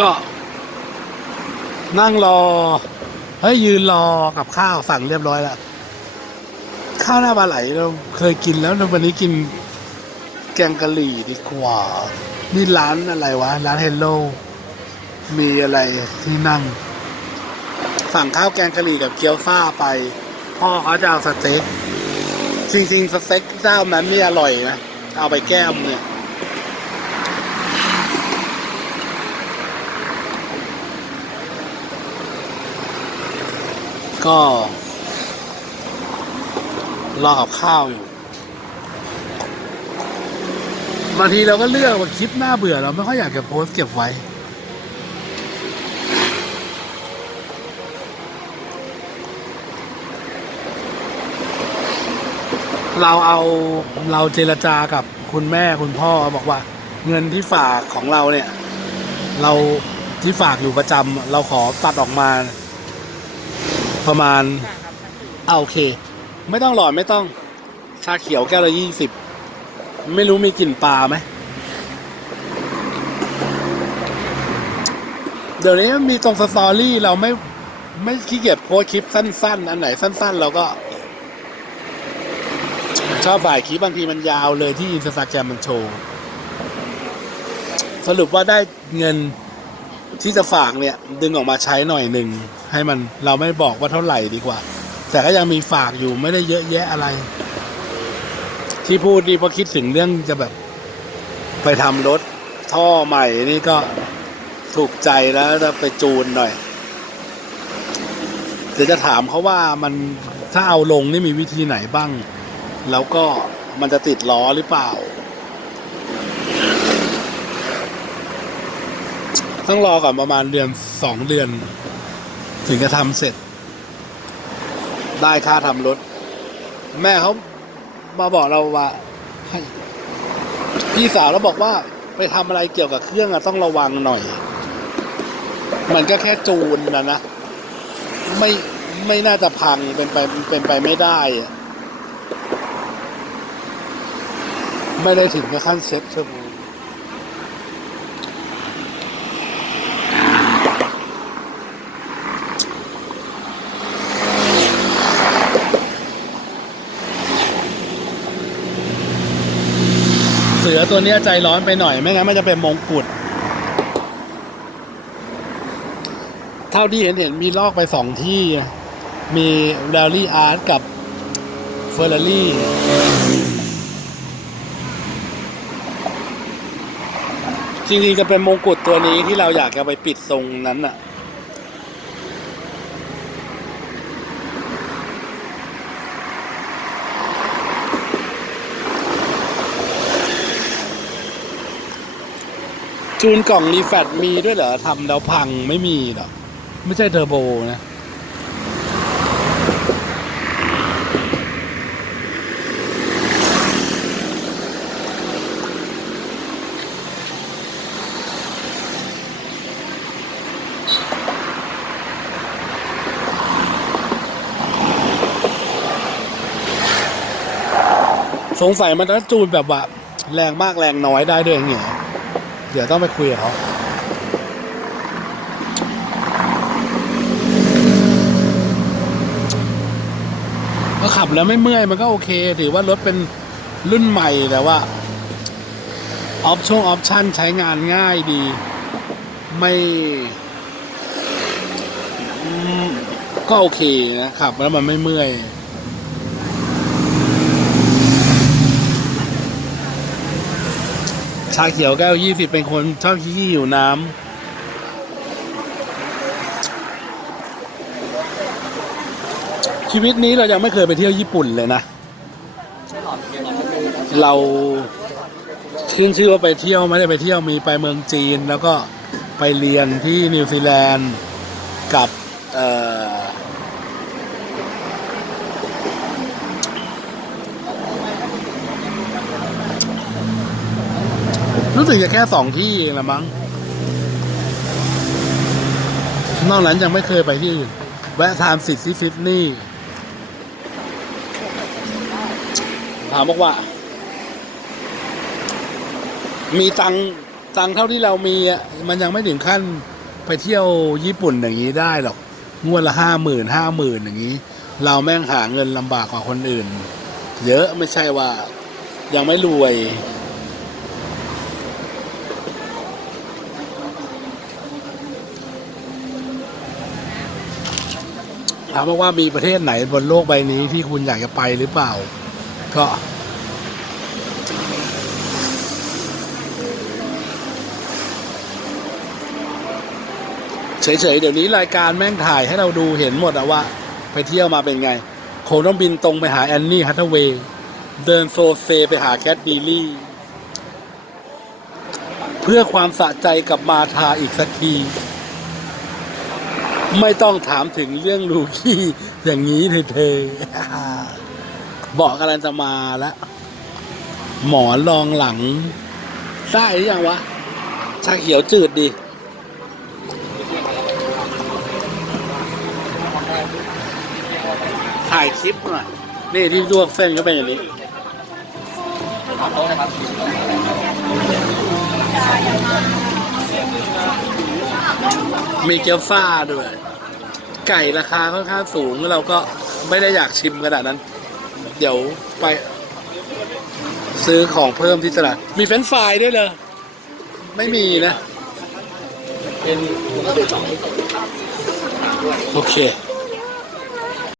ก็ นั่งรอเฮ้ยยืนรอกับข้าวสั่งเรียบร้อยแล้วข้าวหน้าปลาไหลเราเคยกินแล้ววันนี้กิน แกงกะหรี่ดีกว่า นี่ร้านอะไรวะ ร้านเฮลโลมีอะไรที่นั่ง สั่งข้าวแกงกะหรี่กับเกี๊ยวซ่าไป พ่อเขาจะเอาสเต็กจริงๆสเต็กเจ้านั้นนี่อร่อยนะ เอาไปแก้มเนี่ย ก็ รอกับข้าวอยู่บางทีเราก็เลือกว่าคลิปหน้าเบื่อเราไม่ค่อยอยากจะโพสเก็บไว้ เราเอาเราเจรจากับคุณแม่คุณพ่อบอกว่า เงินที่ฝากของเราเนี่ย เราที่ฝากอยู่ประจำเราขอตัดออกมา ประมาณเอาโอเค ไม่ต้องหลอดไม่ต้องชาเขียวแก้วละยี่สิบไม่รู้มีกลิ่นปลาไหมเดี๋ยวนี้มีตรงสตอรี่เราไม่ไม่ขี้เกียจโพสคลิปสั้น ๆ อันไหนสั้น ๆ เราก็ ชอบฝ่ายคลิปบางทีมันยาวเลยที่อินสตาแกรมมันโชว์ สรุปว่าได้เงิน ที่จะฝากเนี่ยดึงออกมาใช้หน่อยหนึ่งให้มันเราไม่บอกว่าเท่าไหร่ดีกว่า แต่ก็ยังมีฝากอยู่ไม่ได้เยอะแยะอะไร ที่พูดนี่เพราะคิดถึงเรื่องจะแบบ ไปทำรถท่อใหม่นี่ก็ถูกใจแล้วจะไปจูนหน่อยเดี๋ยวจะถามเขาว่ามันถ้าเอาลงนี่มีวิธีไหนบ้าง แล้วก็มันจะติดล้อหรือเปล่า ต้องรอก่อนประมาณเดือนสองเดือน ถึงจะทำเสร็จ ได้ค่าทำรถ แม่เขามาบอกเราว่าพี่สาวเราบอกว่าไปทำอะไรเกี่ยวกับเครื่องอะต้องระวังหน่อย มันก็แค่จูนนะนะ ไม่ไม่น่าจะพังเป็นไปเป็นไปไม่ได้อะไม่ได้ถึงกับขั้นเซ็ตเทอร์โบ เสือตัวนี้ใจร้อนไปหน่อยไม่งั้นมันจะเป็นมงกุฎเท่าที่เห็นเห็นมีลอกไปสองที่ มีแรลลี่อาร์ตกับเฟอร์รารี่จริงๆจะเป็นมงกุฎตัวนี้ที่เราอยากจะไปปิดทรงนั้นน่ะ จูนกล่องรีแฟตมีด้วยเหรอทำแล้วพังไม่มีหรอกไม่ใช่เทอร์โบนะสงสัยมันต้องจูนแบบว่าแรงมากแรงน้อยได้ด้วยไง เดี๋ยวต้องไปคุยกับเขาก็ขับแล้วไม่เมื่อยมันก็โอเค ถือว่ารถเป็นรุ่นใหม่แต่ว่าออปช่วงออปชั่นใช้งานง่ายดี ไม่ก็โอเคนะขับแล้วมันไม่เมื่อย ชาเขียวแก้วยี่สิบเป็นคนชอบขี้อยู่น้ำชีวิตนี้เรายังไม่เคยไปเที่ยวญี่ปุ่นเลยนะ เราขึ้นชื่อว่าไปเที่ยวไม่ได้ไปเที่ยวมีไปเมืองจีน แล้วก็ไปเรียนที่นิวซีแลนด์กับเอ่อ รู้สึกจะแค่สองที่เองละมั้ง นอกนั้นยังไม่เคยไปที่อื่น แวะทานสิทธิ์ที่ฟิตนี่ถามบอกว่า มีตังตังเท่าที่เรามีอะมันยังไม่ถึงขั้นไปเที่ยวญี่ปุ่นอย่างนี้ได้หรอกงวดละห้าหมื่นห้าหมื่นอย่างนี้ เราแม่งหาเงินลำบากกว่าคนอื่น เยอะไม่ใช่ว่ายังไม่รวย ถามว่ามีประเทศไหนบนโลกใบนี้ที่คุณอยากจะไปหรือเปล่า ก็เฉยๆเดี๋ยวนี้รายการแม่งถ่ายให้เราดูเห็นหมดอะว่า ไปเที่ยวมาเป็นไงคงต้องบินตรงไปหาแอนนี่ฮัตเวย์เดินโซเซไปหาแคทบีลี่ เพื่อความสะใจกับมาทาอีกสักที ไม่ต้องถามถึงเรื่องลูคี้อย่างนี้เลยเธอบอกกำลังจะมาแล้วหมอนรองหลัง ได้หรือยังวะชาเขียวจืดดีถ่ายคลิปหน่อยนี่ที่ลวกเส้นก็เป็นอย่างนี้ มีเกี๊ยวซ่าด้วย ไก่ราคาค่อนข้างสูงเราก็ไม่ได้อยากชิมขนาดนั้น เดี๋ยวไป ซื้อของเพิ่มที่ตลาด มีเฟรนช์ฟรายด้วยเลย ไม่มีนะโอเค